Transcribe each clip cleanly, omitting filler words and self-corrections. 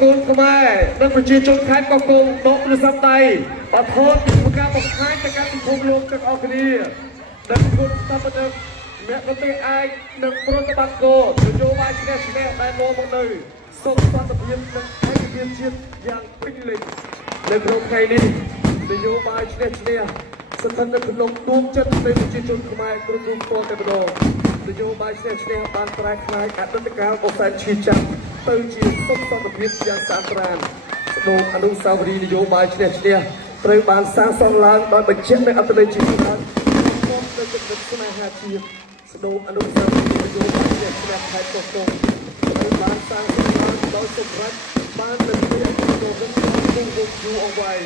កូនខ្មែរនិងប្រជាជនខេត្តកោះកុងដកប្រសាទដៃបថតពីការបង្ហាញទៅកាន់ពិភពលោកទាំងអស់គ្នានិងគុណស្ថាបនិកអ្នកប្រទេសឯកនិងប្រតិបត្តិការនយោបាយឈ្នះឈ្នះដែលនាំមកនៅសុខសន្តិភាពនិងឯកភាពជាតិយ៉ាងពេញលេញនៅក្នុងថ្ងៃនេះនយោបាយឈ្នះឈ្នះស្ថិតនៅក្នុងដួងចិត្តនៃប្រជាជនខ្មែរគ្រប់រូបរាល់តែម្ដងនយោបាយឈ្នះឈ្នះបានប្រែក្លាយអតីតកាលរបស់សែនឈឺចាប់ទៅជាសុខសន្តិភាពយ៉ាងស្អាតស្រានស្នូលអនុស្សាវរីយ៍នយោបាយឈ្នះឈ្នះត្រូវបានសាងសង់ឡើងដោយបញ្ជាក់នូវអត្ថន័យជាច្រើនក្នុងនៅគំនិតស្នេហាជាតិស្នូលអនុស្សាវរីយ៍នយោបាយឈ្នះឈ្នះខេត្តកោះកុងត្រូវបានសាងសង់ឡើងដោយសម្រាប់បាននៅពីអតីតកាលរបស់គង់វង្សយូរអង្វែង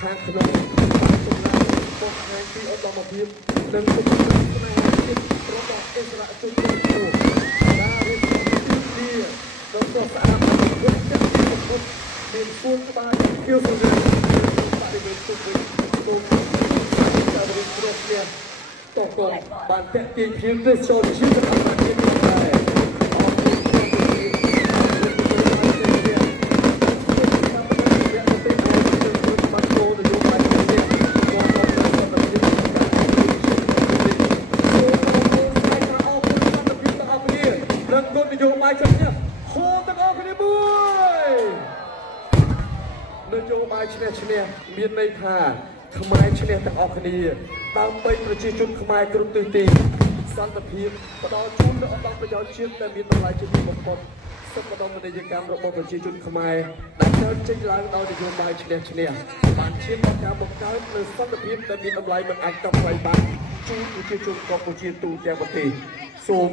ខាងក្នុងបានចំណាយបុកខាងពីឧត្តមភាពនិងគំនិតស្នេហាជាតិរបស់អិសរាជជនជាតិខ្លួនការរៀបចំទីលាដ៏ស្អាតវិចិត្រពីពុទ្ធមានសួនច្បារយ៉ាងខៀវស្រងាត់បរិវេណជុំវិញទូសាវរីយ៍ព្រះជាតកកបានតាក់ទាញភ្ញៀវទេសចរជាតិអន្តរជាតិដែរនយោបាយឈ្នះឈ្នះមានន័យថាខ្មែរឈ្នះទាំងអស់គ្នាដើម្បីប្រជាជនខ្មែរគ្រប់ទិសទីសន្តិភាពផ្ដល់ជូននូវអត្ថប្រយោជន៍ជាតិដែលមានតម្លៃជាទីបំផុតសុខដុមនីយកម្មរបស់ប្រជាជនខ្មែរដែលកើតចេញឡើងដោយនយោបាយឈ្នះឈ្នះបានឈានដល់ការបង្កើតនូវសន្តិភាពដែលមានតម្លៃមិនអាចកាត់ថ្លៃបានជូនប្រជាជនកម្ពុជាទូទាំងប្រទេសសូម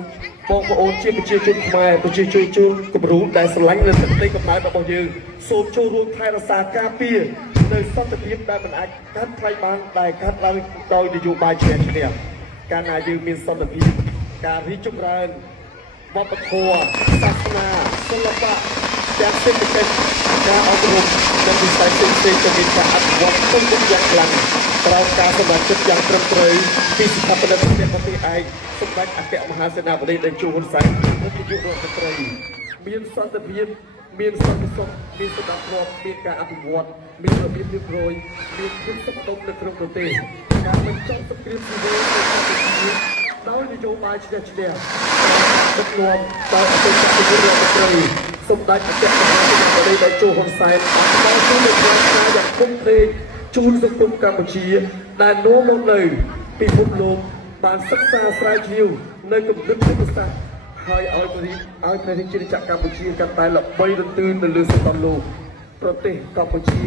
បងប្អូនជាប្រជាជនខ្មែរប្រជាជនជួនគំរូដែលស្រឡាញ់នៅទឹកដីកំណើតរបស់យើងសូមចូលរួមថែរក្សាការពារនៅសន្តិភាពដែលមិនអាចកាត់ថ្លៃបានដែលកាត់ឡើងដោយនយោបាយឈ្នះឈ្នះកាលណាយើងមានសន្តិភាពការរីកចម្រើនវប្បធម៌សាសនាសិល្បៈទាំងសេដ្ឋកិច្ចការអប់រំនិងវិស័យផ្សេងៗក៏មានការអភិវឌ្ឍទៅមុខយ៉ាងខ្លាំងក្រោមការសម្រេចចិត្តយ៉ាងត្រឹមត្រូវពីស្ថាបនិកប្រទេសឯកសម្ដេចអគ្គមហាសេនាបតីតេជោហ៊ុនសែននាយករដ្ឋមន្ត្រីមានសន្តិភាពមានសន្តិសុខមានសណ្ដាប់ធ្នាប់មានការអភិវឌ្ឍមានរបៀបរៀបរយមានភាពសុខដុមនៅក្នុងប្រទេសការបញ្ចប់សង្គ្រាមស៊ីវិលនៅកម្ពុជាដោយនយោបាយឈ្នះឈ្នះដឹកនាំដោយអតីតនាយករដ្ឋមន្ត្រីសម្ដេចអគ្គមហាសេនាបតីតេជោហ៊ុនសែនបានផ្ដល់ជូននូវការការយ៉ាងធំធេងជូនសង្គមកម្ពុជាដែលនាំមកនៅពិភពលោកបានសិក្សាស្រាវជ្រាវនៅគំនិតយុទ្ធសាស្ត្រហើយឲ្យព្រះរាជាណាចក្រកម្ពុជាកាន់តែល្បីរន្ទឺនៅលើសកលលោកប្រទេសកម្ពុជា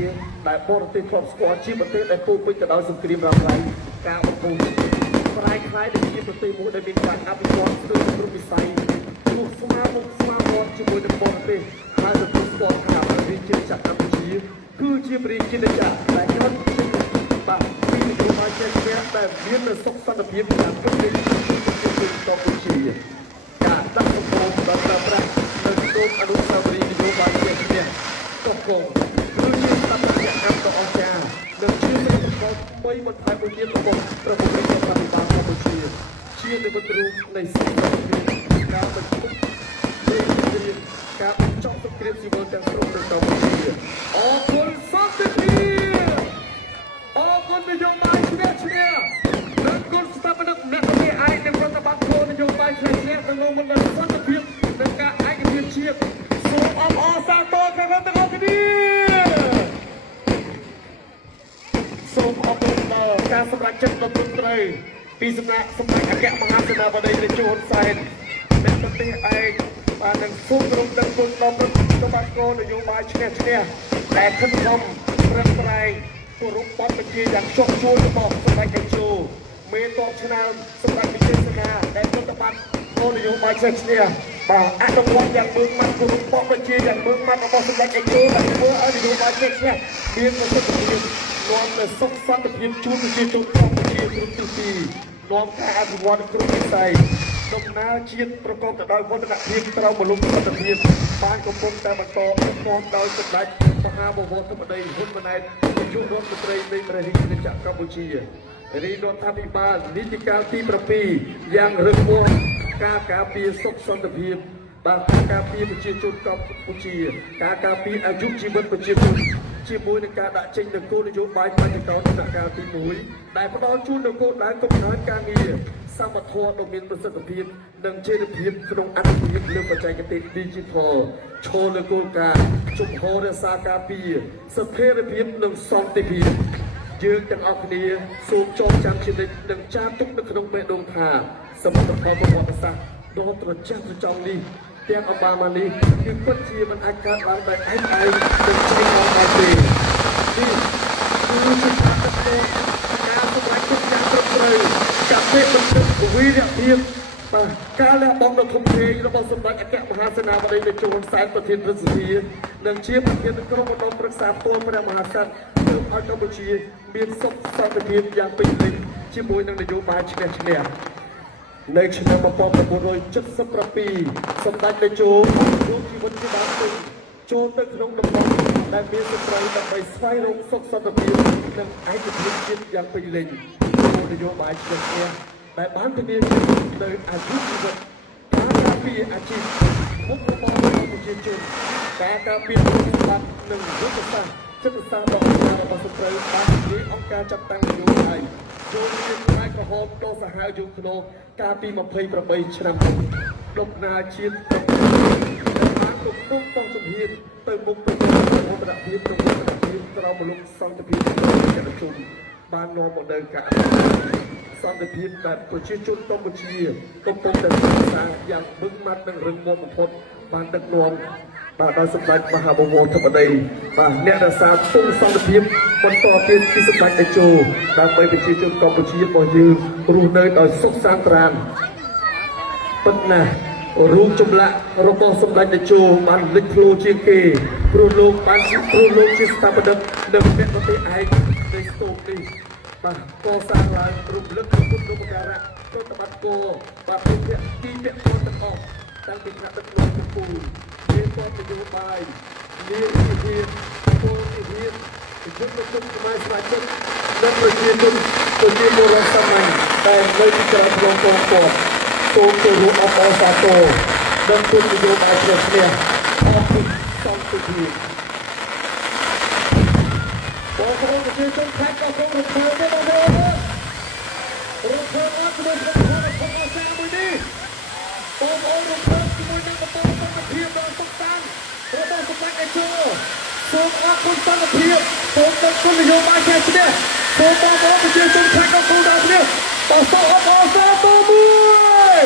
ដែលបរទេសធ្លាប់ស្គាល់ជាប្រទេសដែលពោពេញទៅដោយសង្គ្រាមរ៉ាំរ៉ៃការបំពុលប្រែក្លាយទៅជាប្រទេសមួយដែលមានការអភិវឌ្ឍស្ទើរគ្រប់វិស័យជួបស្មារតីជាមួយនឹងបរទេសហើយទទួលស្គាល់ថាព្រះរាជាណាចក្រកម្ពុជាគឺជាព្រះរាជាណាចក្រដែលគ្រាន់បាទពីនយោបាយជាក់តែមាននូវសុខសន្តិភាពយ៉ាងពេញលេញក្នុងកម្ពុជាការដាក់សម្ពោធដល់ប្រើប្រាស់នៅគោលអនុស្សាវរីយ៍នយោបាយជាក់ស្ដែងកោះកុងគឺជាស្ថាបត្យកម្មដ៏អស្ចារ្យនិងជាសកម្មភាពថ្មីបន្ថែមមួយទៀតរបស់ប្រពន្ធរដ្ឋាភិបាលកម្ពុជាជានិមិត្តរូបនៃសន្តិភាពការបញ្ចប់នៃការបញ្ចប់សង្គ្រាមស៊ីវិលទាំងស្រុងនៅកម្ពុជាអរគុណសន្តិភាពអរគុណនយោបាយឈ្នះឈ្នះនិងគុណស្ថាបនិកអ្នកប្រទេសឯកនិងប្រតិបត្តិការនយោបាយឈ្នះឈ្នះទៅលើមន្តសន្តិភាពនិងការឯកភាពជាតិសូមអបអរសាទរទាំងអស់គ្នាសូមអបអរដល់ការសម្រេចចិត្តដ៏ត្រឹមត្រូវពីសំណាក់សម្ដេចអគ្គមហាសេនាបតីតេជោហ៊ុនសែនអ្នកប្រទេសឯកបាននឹងសូមគោរពដឹងគុណដល់ប្រតិបត្តិការនយោបាយឈ្នះឈ្នះដែលខិតខំប្រឹងប្រែងគោរពបទបញ្ជាយ៉ាងខ្ជាប់ខ្ជួនរបស់សម្ដេចតេជោមេតបឆ្នាំសម្ដេចវិជ័យសេនាដែលប្រតិបត្តិគោលនយោបាយឈ្នះឈ្នះបាទអនុវត្តយ៉ាងម៉ឺងម៉ាត់គោរពបទបញ្ជាយ៉ាងម៉ឺងម៉ាត់របស់សម្ដេចតេជោដែលធ្វើឲ្យនយោបាយឈ្នះឈ្នះមានប្រសិទ្ធភាពនាំទៅសុខសន្តិភាពជូនប្រជាជនកម្ពុជាគ្រប់ទិសទីនាំការអភិវឌ្ឍគ្រប់វិស័យដំណើរជាតិប្រកបទៅដោយវឌ្ឍនភាពត្រូវមលុបសន្តិភាពបានកំពុងតែបន្តនាំដោយសម្ដេចមហាបវរធិបតីហ៊ុនម៉ាណែតនាយករដ្ឋមន្ត្រីនៃព្រះរាជាណាចក្រកម្ពុជារាជរដ្ឋាភិបាលនីតិកាលទី7យ៉ាងរឹងមាំការការពារសុខសន្តិភាព บางการปีประชาชนกับผู้ชีการปีอายุชีวิตประชาชนชีมวยในการดัชนีในโกนโยบายมาจากการในการปีมวยแต่พอเราชูนโกนได้ก็น้อยการเงียสามารถทอดมีประสิทธิภาพดังเช่นพิษขนมอันพิษเรื่องปัจจัยกติดิจิทัลโชว์ในโกนการจุดหอในสาการปีสเปรย์พิษหนึ่งซองติพิษยืนจังออกนี้สูบจอมจำชีวิตดังจ้าตุกในขนมเบดงทาสมรรถภาพประวัติศาสตร์โดนตรวจจับจองนี้เตียงอบามานี้คือปัจจัยมันอาการบางแบบไอ้เป็นใจมองมาดีนี่คือสุดท้ายการสมัยทุกอย่างตรงเลยกับเด็กมันเป็นวิริยะเพียงการและบองเราทุ่มเทเราบองสมัยอากาศมหาสนาบดีในโจรสายประเทศรัสเซียหนึ่งเชียร์ประเทศกรมต้องปรึกษาตัวพระมหากษัตริย์เรื่องอัลกัมพูชีมีศพสัตว์ประเทศอย่างเป็นหนึ่งที่มวยนังนโยบายเฉียในชนะมาปอมตะบุรอยจัดสัปปีสำนักในโจรูปที่วันที่บ้านตึงโจตึกขนมดำน้ำได้มีสุดใจแต่ไปสายลงศพสัตว์ประเทศหนึ่งไอ้ที่พิจิตอย่างเป็นหนึ่งนโยบายเฉียแต่บ้านที่มีเลยอายุชีวิตการปีอาชีพมุกมองของผู้เชี่ยวชาญแต่การเปลี่ยนรูปแบบหนึ่งยุทธศาสตร์จะสร้างดอกไม้มาสุดเลยบ้านนี้องค์การจับตั้งนโยบายโจมตีนายกระหอบโตสหายยุคโนการปีมาเพย์ประเบยชนะลบนาชีตมาตุกตุ้งต้องจมหินเติมมุกเติมโมประพีตรงประพีเรามาลุกซองจะพีจะประชุมบ้านนอนหมดเดินกันซองจะพีแบบตัวชี้จุดต้องบัญชีต้องแต่ศึกษาอย่างบึ้งมัดหนึ่งเรื่องมวลพดบ้านตึกนอนบ้านดอยสมบัติมหาบวรธรรมดีบ้านเนรศาสตร์ตุ้งซองจะพีคนต่อเพียงที่สมบัติในโจดังไปเป็นชี้จุดต้องบัญชีบ่ยืนรูเนยต่อยสุกสร้างตรานปัญนารูจุมละรบสมบัติในโจบ้านลิคโลเชียงเกครูโลกบ้านครูโลกชิสตาบดเดิมเป็นปฏิไอในสตูดิก่อสร้างร้านรูปเลือกคุณรูปการะต้นตะบัดโกปาเป็นเนี่ยที่เป็นคนตะกอกตั้งเป็นนักตะลุยปูเลี้ยงต้นนโยบายเลี้ยงอีเทียนโกอีเทียนยุทธศาสตร์สมัยสมัยเช่นนั่นเป็นเรื่องตัวที่โบราณสมัยแต่ในที่กระทรวงกองทัพโตเกียวอัปสาโตนั่นเป็นนโยบายเฉลี่ยออกเป็นสองตัวทีโอ้โหจะเชื่อจนแท็กก็คงรุนแรงไม่ต้องเดินรุนแรงอัพเลยรุนแรงของอาเซียนมือนี้โอ้โหรุนแรงที่มือนี้มาต้องมาเทียบโดนต้องตั้งโอ้โหสมัยไอโชส่งอัพคุณตั้งมาเทียบส่งตั้งคุณนโยบายแค่เนี้ยส่งมาบอกจะเชื่อจนแท็กก็คงได้เนี้ยต่อสู้อัพอาเซียนตัวมวย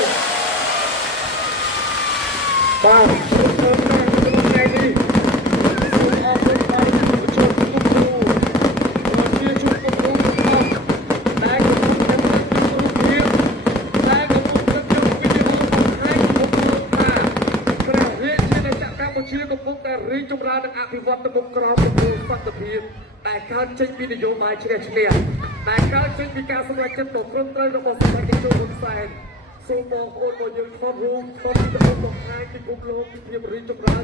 บ้างรุนแรงรุนแรงดีรีจุราดังอภิวัตตะบุกกรอบตะบูฟังตะพีแต่การเช็ควินโยบายเฉลี่ยแต่การเช็คมีการสมัครจัดตกเริ่มต้นระบบสมัครกิจกรรมแสนส่งมองโอนมยังครอบรู้ครอบที่จะเอาบอกให้ที่กลุ่มโลกที่เพียบรีจุรา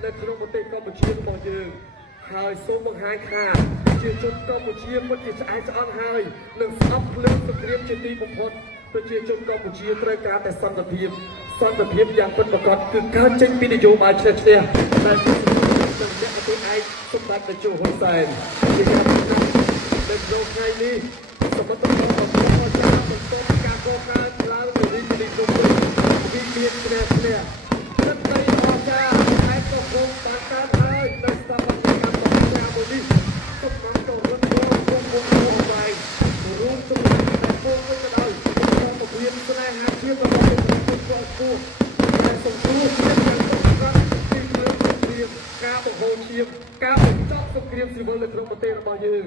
ในคณะมติกรรมเชียร์มองยังหายส่งมองหายขาดเชียร์จนกรรมเชียร์มันจะใช้จะอ่อนหายหนึ่งซับเลือกสเตรียมเจดีผมพดประชาชนกัมพูชีตระการแต่สันติภาพอย่างเป็นประกอบคือการเช็ควินโยบายเฉลี่ยแต่ที่สุดเป็นเรื่องไอ้สมบัติในโจฮุนไซน์ที่การเป็นโลกไงนี้สมบัติของเราของเจ้าเป็นต้นการก่อการล้างหรือที่ดินตรงนี้ที่เบียดเบียนเนี่ยนั่นในออกจากไอ้ตกลงปานการไทยในสถาบันการต่อเจ้าบนนี้ต้องมาต่อเรื่องวงไปรู้สมบัติแต่พวกก็จะได้ต้องมาเพียงแสดงหาเทียบกับเราเป็นครอบครัวแต่ส่งรู้เทียบกันต้องการที่เรื่องเทียบการบอกโฮเทียบการบอกจอบสกเรียมสิบวันเลยครองประเทศมาเยอะ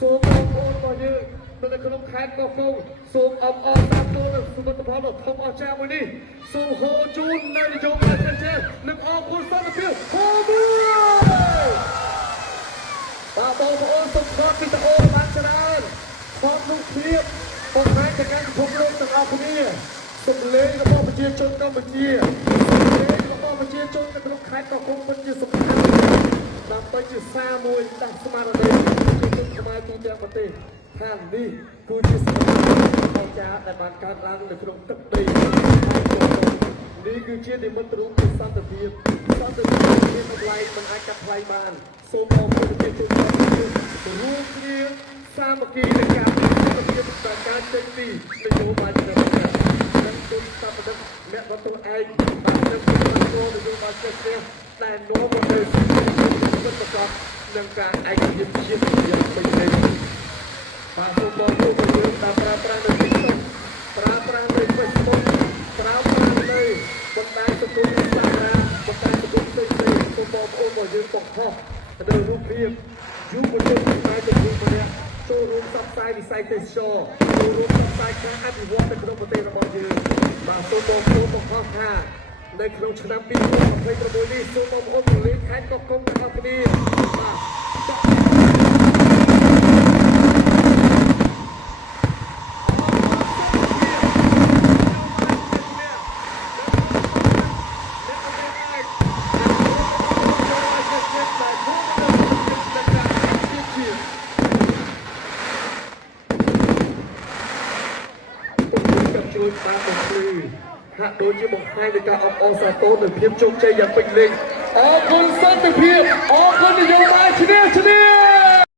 สูงเอาโอนมาเยอะนั่นคือน้องแคทก็คงสูงเอาออกตามตัวเลยสมบัติพร้อมเราทำเอาแจ้งวันนี้สูงโฮจูนในนิยมอาเซียนหนึ่งออกคุณสร้างเพียงโฮบูปาโบโอนสมบัติพิจารณาบ้านชนะความนุ่มเพียบคนไทยจากการพบโลกจากอาคนนี้สมเลงกับพ่อประเจียชนกับประเจียสมเลงกับพ่อประเจียชนกับน้องแคทก็คงเป็นจุดสำคัญนำไปจุดซามวยดังสมาร์ทเลยจุดสมาร์ทตัวเดียวประเทศทางนี้กูจะสมัครเข้าจ้าแต่บางการรังในขนมตักตีใน នេះគឺជានិមិត្តរូបនៃសន្តិភាពមានតម្លៃមិនអាចកាត់ថ្លៃបានសូមអរគុណប្រជាជនទាំងអស់រួមគ្នាសាមគ្គីในការសន្តិភាពតាមការចេញពីនយោបាយច្បាប់និងគុណសព្វដឹកអ្នករដ្ឋឯកបាននឹងបានចូលនយោបាយចេះតែនាំមកនូវសេចក្តីពិតប្រាកដនិងការឯកភាពជាតិយ៉ាងពេញលេញបាទសូមបងប្អូនយើងបានប្រើប្រាស់នៅទីនេះប្រើប្រាស់នៅ Facebook ប្រើប្រាស់នៅបណ្ដាញសង្គម Instagram បណ្ដាញសង្គមផ្សេងៗសូមបងប្អូនរបស់យើងបង្ហោះនៅរូបភាពយុវជនខ្មែរទាំងពីរនាក់ចូលរួមផ្សព្វផ្សាយវិស័យទេសចរចូលរួមផ្សព្វផ្សាយការអភិវឌ្ឍនៅក្នុងប្រទេសរបស់យើងបាទសូមបងប្អូនបង្ហោះថានៅក្នុងឆ្នាំ2026នេះសូមបងប្អូនរំលឹកខេត្តកោះកុងទាំងអស់គ្នាបាទជួយបានបំភ្លឺហាក់ដូចជាបង្ហាញនៃការអបអរសាទរនិងភាពជោគជ័យយ៉ាងពេញលេញអរគុណសន្តិភាពអរគុណនយោបាយឈ្នះ